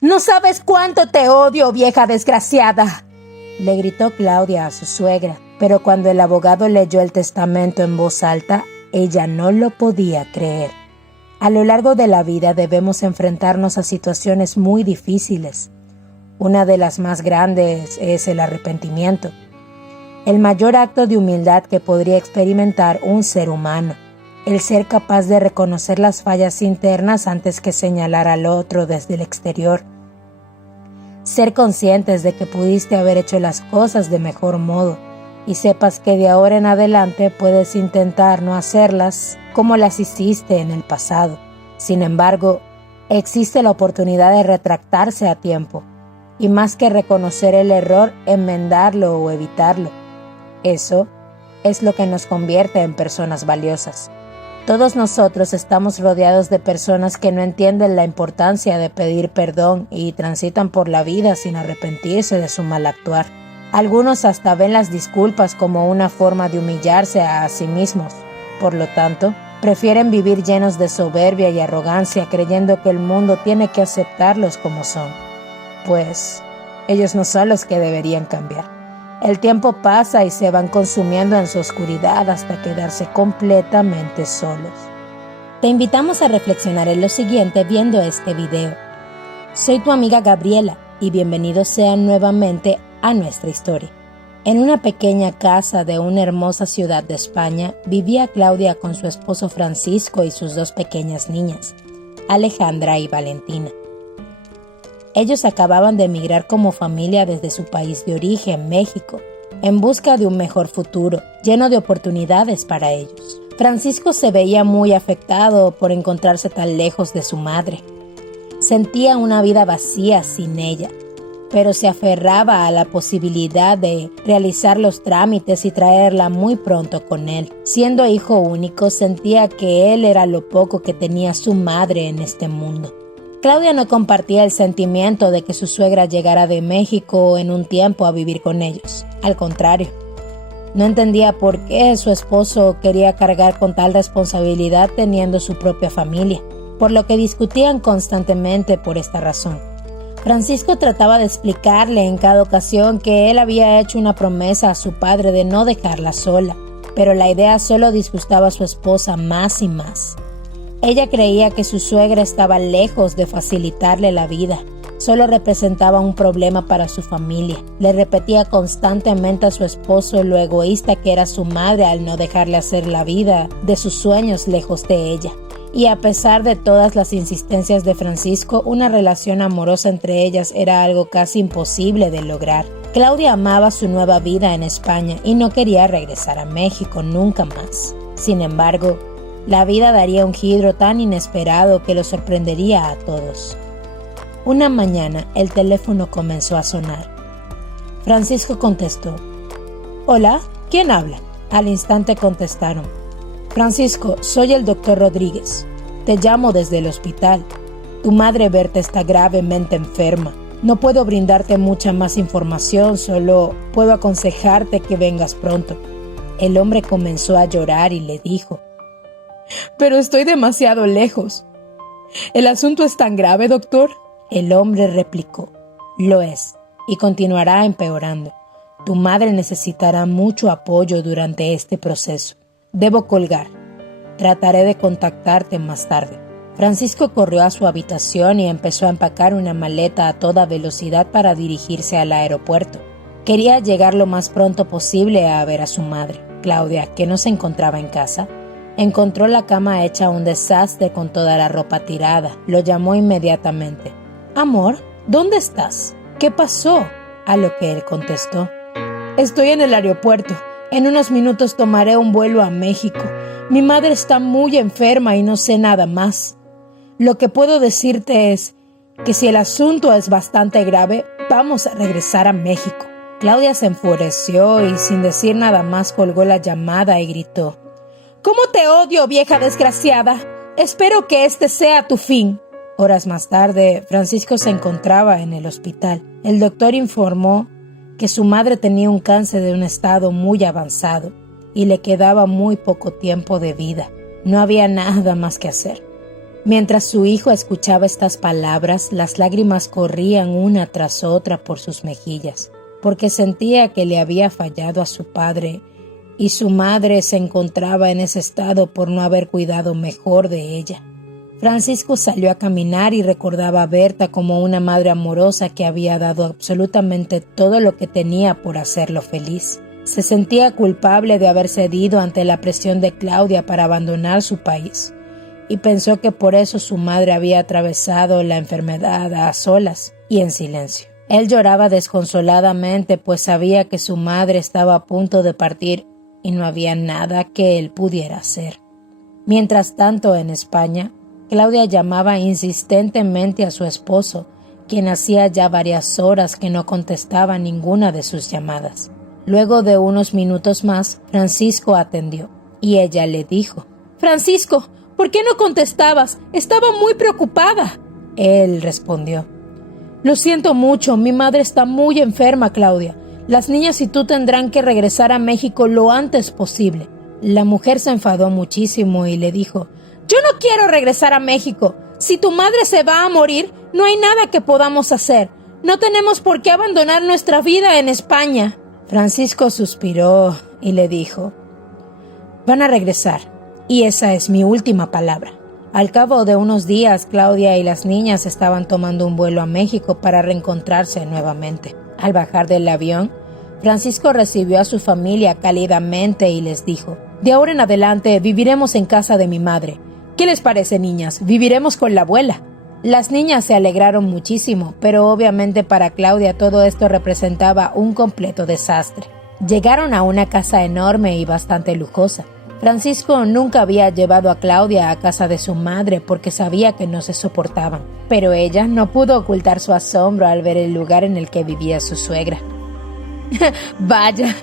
No sabes cuánto te odio, vieja desgraciada, le gritó Claudia a su suegra, pero cuando el abogado leyó el testamento en voz alta, ella no lo podía creer. A lo largo de la vida debemos enfrentarnos a situaciones muy difíciles. Una de las más grandes es el arrepentimiento, el mayor acto de humildad que podría experimentar un ser humano, el ser capaz de reconocer las fallas internas antes que señalar al otro desde el exterior. Ser conscientes de que pudiste haber hecho las cosas de mejor modo y sepas que de ahora en adelante puedes intentar no hacerlas como las hiciste en el pasado. Sin embargo, existe la oportunidad de retractarse a tiempo y más que reconocer el error, enmendarlo o evitarlo. Eso es lo que nos convierte en personas valiosas. Todos nosotros estamos rodeados de personas que no entienden la importancia de pedir perdón y transitan por la vida sin arrepentirse de su mal actuar. Algunos hasta ven las disculpas como una forma de humillarse a sí mismos. Por lo tanto, prefieren vivir llenos de soberbia y arrogancia creyendo que el mundo tiene que aceptarlos como son. Pues, ellos no son los que deberían cambiar. El tiempo pasa y se van consumiendo en su oscuridad hasta quedarse completamente solos. Te invitamos a reflexionar en lo siguiente viendo este video. Soy tu amiga Gabriela y bienvenidos sean nuevamente a nuestra historia. En una pequeña casa de una hermosa ciudad de España vivía Claudia con su esposo Francisco y sus dos pequeñas niñas, Alejandra y Valentina. Ellos acababan de emigrar como familia desde su país de origen, México, en busca de un mejor futuro, lleno de oportunidades para ellos. Francisco se veía muy afectado por encontrarse tan lejos de su madre. Sentía una vida vacía sin ella, pero se aferraba a la posibilidad de realizar los trámites y traerla muy pronto con él. Siendo hijo único, sentía que él era lo poco que tenía su madre en este mundo. Claudia no compartía el sentimiento de que su suegra llegara de México en un tiempo a vivir con ellos. Al contrario, no entendía por qué su esposo quería cargar con tal responsabilidad teniendo su propia familia, por lo que discutían constantemente por esta razón. Francisco trataba de explicarle en cada ocasión que él había hecho una promesa a su padre de no dejarla sola, pero la idea solo disgustaba a su esposa más y más. Ella creía que su suegra estaba lejos de facilitarle la vida, solo representaba un problema para su familia. Le repetía constantemente a su esposo lo egoísta que era su madre al no dejarle hacer la vida de sus sueños lejos de ella. Y a pesar de todas las insistencias de Francisco, una relación amorosa entre ellas era algo casi imposible de lograr. Claudia amaba su nueva vida en España y no quería regresar a México nunca más. Sin embargo, la vida daría un giro tan inesperado que lo sorprendería a todos. Una mañana el teléfono comenzó a sonar. Francisco contestó. «Hola, ¿quién habla?». Al instante contestaron. «Francisco, soy el doctor Rodríguez. Te llamo desde el hospital. Tu madre Berta está gravemente enferma. No puedo brindarte mucha más información, solo puedo aconsejarte que vengas pronto». El hombre comenzó a llorar y le dijo. «Pero estoy demasiado lejos. ¿El asunto es tan grave, doctor?». El hombre replicó. «Lo es, y continuará empeorando. Tu madre necesitará mucho apoyo durante este proceso. Debo colgar. Trataré de contactarte más tarde». Francisco corrió a su habitación y empezó a empacar una maleta a toda velocidad para dirigirse al aeropuerto. Quería llegar lo más pronto posible a ver a su madre. Claudia, que no se encontraba en casa, encontró la cama hecha un desastre con toda la ropa tirada. Lo llamó inmediatamente. «Amor, ¿dónde estás? ¿Qué pasó?». A lo que él contestó. «Estoy en el aeropuerto. En unos minutos tomaré un vuelo a México. Mi madre está muy enferma y no sé nada más. Lo que puedo decirte es que si el asunto es bastante grave, vamos a regresar a México». Claudia se enfureció y sin decir nada más colgó la llamada y gritó. «¿Cómo te odio, vieja desgraciada? Espero que este sea tu fin». Horas más tarde, Francisco se encontraba en el hospital. El doctor informó que su madre tenía un cáncer de un estado muy avanzado y le quedaba muy poco tiempo de vida. No había nada más que hacer. Mientras su hijo escuchaba estas palabras, las lágrimas corrían una tras otra por sus mejillas, porque sentía que le había fallado a su padre y su madre se encontraba en ese estado por no haber cuidado mejor de ella. Francisco salió a caminar y recordaba a Berta como una madre amorosa que había dado absolutamente todo lo que tenía por hacerlo feliz. Se sentía culpable de haber cedido ante la presión de Claudia para abandonar su país, y pensó que por eso su madre había atravesado la enfermedad a solas y en silencio. Él lloraba desconsoladamente, pues sabía que su madre estaba a punto de partir y no había nada que él pudiera hacer. Mientras tanto, en España, Claudia llamaba insistentemente a su esposo, quien hacía ya varias horas que no contestaba ninguna de sus llamadas. Luego de unos minutos más, Francisco atendió, y ella le dijo: «Francisco, ¿por qué no contestabas? Estaba muy preocupada». Él respondió: «Lo siento mucho, mi madre está muy enferma, Claudia. Las niñas y tú tendrán que regresar a México lo antes posible». La mujer se enfadó muchísimo y le dijo: «Yo no quiero regresar a México. Si tu madre se va a morir, no hay nada que podamos hacer. No tenemos por qué abandonar nuestra vida en España». Francisco suspiró y le dijo: «Van a regresar, y esa es mi última palabra». Al cabo de unos días, Claudia y las niñas estaban tomando un vuelo a México para reencontrarse nuevamente. Al bajar del avión, Francisco recibió a su familia cálidamente y les dijo: «De ahora en adelante viviremos en casa de mi madre. ¿Qué les parece, niñas? Viviremos con la abuela». Las niñas se alegraron muchísimo, pero obviamente para Claudia todo esto representaba un completo desastre. Llegaron a una casa enorme y bastante lujosa. Francisco nunca había llevado a Claudia a casa de su madre porque sabía que no se soportaban, pero ella no pudo ocultar su asombro al ver el lugar en el que vivía su suegra. «Vaya,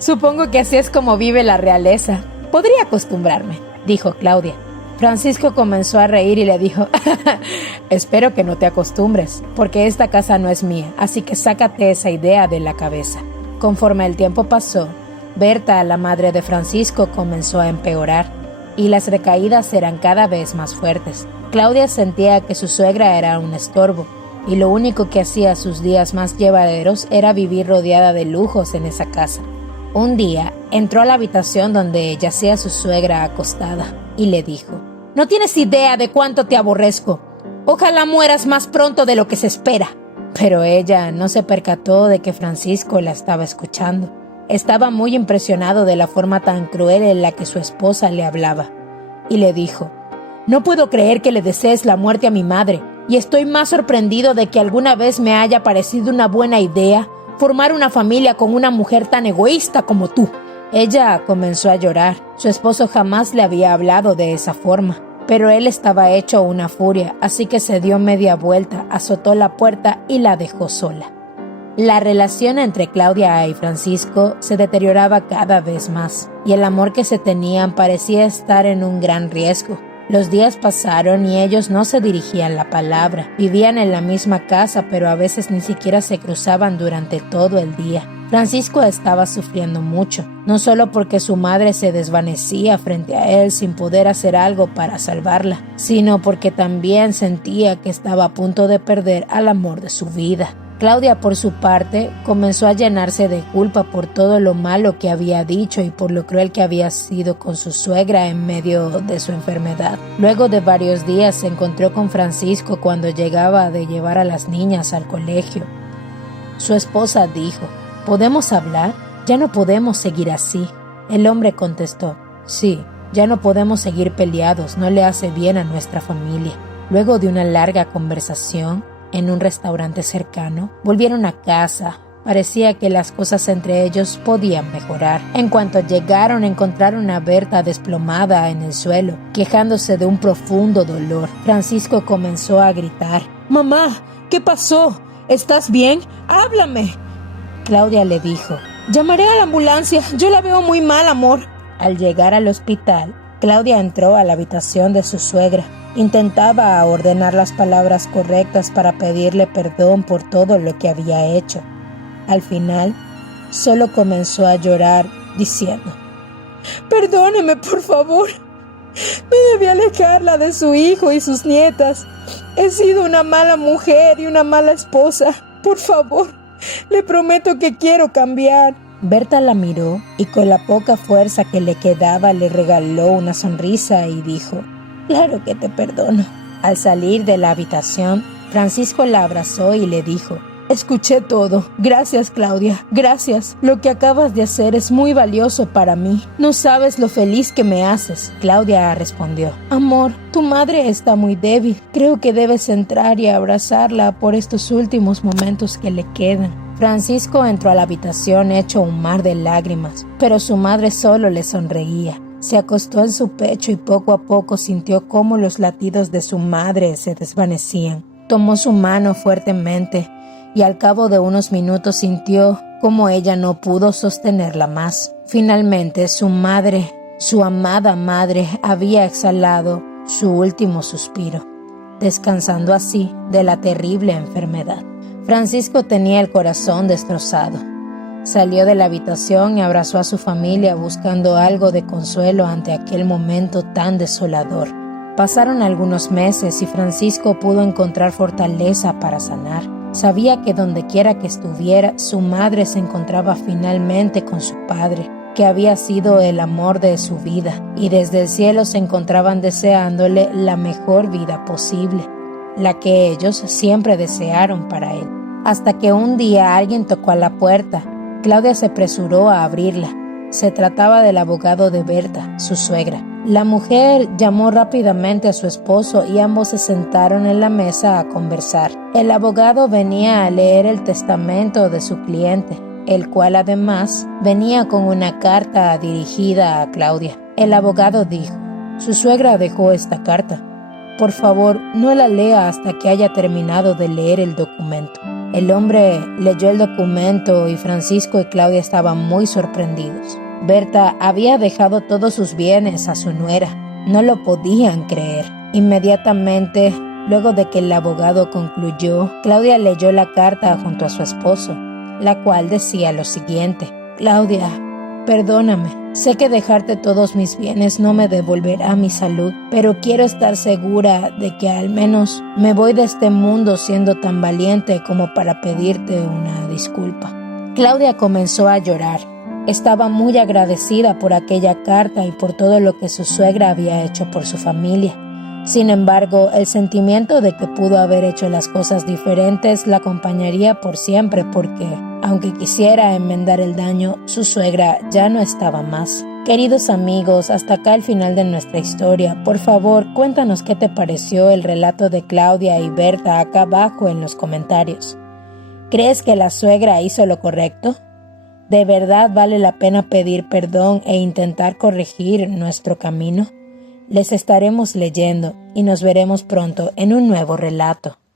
supongo que así es como vive la realeza. Podría acostumbrarme», dijo Claudia. Francisco comenzó a reír y le dijo: «Espero que no te acostumbres, porque esta casa no es mía, así que sácate esa idea de la cabeza». Conforme el tiempo pasó, Berta, la madre de Francisco, comenzó a empeorar, y las recaídas eran cada vez más fuertes. Claudia sentía que su suegra era un estorbo, y lo único que hacía sus días más llevaderos era vivir rodeada de lujos en esa casa. Un día, entró a la habitación donde yacía su suegra acostada, y le dijo: «No tienes idea de cuánto te aborrezco. Ojalá mueras más pronto de lo que se espera». Pero ella no se percató de que Francisco la estaba escuchando. Estaba muy impresionado de la forma tan cruel en la que su esposa le hablaba, y le dijo: «No puedo creer que le desees la muerte a mi madre, y estoy más sorprendido de que alguna vez me haya parecido una buena idea formar una familia con una mujer tan egoísta como tú». Ella comenzó a llorar. Su esposo jamás le había hablado de esa forma, pero él estaba hecho una furia, así que se dio media vuelta, azotó la puerta y la dejó sola. La relación entre Claudia y Francisco se deterioraba cada vez más, y el amor que se tenían parecía estar en un gran riesgo. Los días pasaron y ellos no se dirigían la palabra. Vivían en la misma casa, pero a veces ni siquiera se cruzaban durante todo el día. Francisco estaba sufriendo mucho, no solo porque su madre se desvanecía frente a él sin poder hacer algo para salvarla, sino porque también sentía que estaba a punto de perder al amor de su vida. Claudia, por su parte, comenzó a llenarse de culpa por todo lo malo que había dicho y por lo cruel que había sido con su suegra en medio de su enfermedad. Luego de varios días se encontró con Francisco cuando llegaba de llevar a las niñas al colegio. Su esposa dijo: «¿Podemos hablar? Ya no podemos seguir así». El hombre contestó: «Sí, ya no podemos seguir peleados, no le hace bien a nuestra familia». Luego de una larga conversación, en un restaurante cercano, volvieron a casa. Parecía que las cosas entre ellos podían mejorar. En cuanto llegaron, encontraron a Berta desplomada en el suelo, quejándose de un profundo dolor. Francisco comenzó a gritar: «Mamá, ¿qué pasó? ¿Estás bien? ¡Háblame!». Claudia le dijo: «Llamaré a la ambulancia, yo la veo muy mal, amor». Al llegar al hospital, Claudia entró a la habitación de su suegra. Intentaba ordenar las palabras correctas para pedirle perdón por todo lo que había hecho. Al final, solo comenzó a llorar diciendo: «Perdóneme, por favor. Me debí alejarla de su hijo y sus nietas. He sido una mala mujer y una mala esposa. Por favor, le prometo que quiero cambiar. Berta la miró y con la poca fuerza que le quedaba le regaló una sonrisa y dijo: «Claro que te perdono». Al salir de la habitación, Francisco la abrazó y le dijo: «Escuché todo. Gracias, Claudia. Gracias. Lo que acabas de hacer es muy valioso para mí. No sabes lo feliz que me haces». Claudia respondió: «Amor, tu madre está muy débil. Creo que debes entrar y abrazarla por estos últimos momentos que le quedan». Francisco entró a la habitación hecho un mar de lágrimas, pero su madre solo le sonreía. Se acostó en su pecho y poco a poco sintió cómo los latidos de su madre se desvanecían. Tomó su mano fuertemente y al cabo de unos minutos sintió como ella no pudo sostenerla más. Finalmente su madre, su amada madre, había exhalado su último suspiro, descansando así de la terrible enfermedad. Francisco tenía el corazón destrozado. Salió de la habitación y abrazó a su familia buscando algo de consuelo ante aquel momento tan desolador. Pasaron algunos meses y Francisco pudo encontrar fortaleza para sanar. Sabía que dondequiera que estuviera, su madre se encontraba finalmente con su padre, que había sido el amor de su vida, y desde el cielo se encontraban deseándole la mejor vida posible, la que ellos siempre desearon para él. Hasta que un día alguien tocó a la puerta. Claudia se apresuró a abrirla. Se trataba del abogado de Berta, su suegra. La mujer llamó rápidamente a su esposo y ambos se sentaron en la mesa a conversar. El abogado venía a leer el testamento de su cliente, el cual además venía con una carta dirigida a Claudia. El abogado dijo: «Su suegra dejó esta carta. Por favor, no la lea hasta que haya terminado de leer el documento». El hombre leyó el documento y Francisco y Claudia estaban muy sorprendidos. Berta había dejado todos sus bienes a su nuera. No lo podían creer. Inmediatamente, luego de que el abogado concluyó, Claudia leyó la carta junto a su esposo, la cual decía lo siguiente: «Claudia, perdóname. Sé que dejarte todos mis bienes no me devolverá mi salud, pero quiero estar segura de que al menos me voy de este mundo siendo tan valiente como para pedirte una disculpa». Claudia comenzó a llorar. Estaba muy agradecida por aquella carta y por todo lo que su suegra había hecho por su familia. Sin embargo, el sentimiento de que pudo haber hecho las cosas diferentes la acompañaría por siempre porque, aunque quisiera enmendar el daño, su suegra ya no estaba más. Queridos amigos, hasta acá el final de nuestra historia. Por favor, cuéntanos qué te pareció el relato de Claudia y Berta acá abajo en los comentarios. ¿Crees que la suegra hizo lo correcto? ¿De verdad vale la pena pedir perdón e intentar corregir nuestro camino? Les estaremos leyendo y nos veremos pronto en un nuevo relato.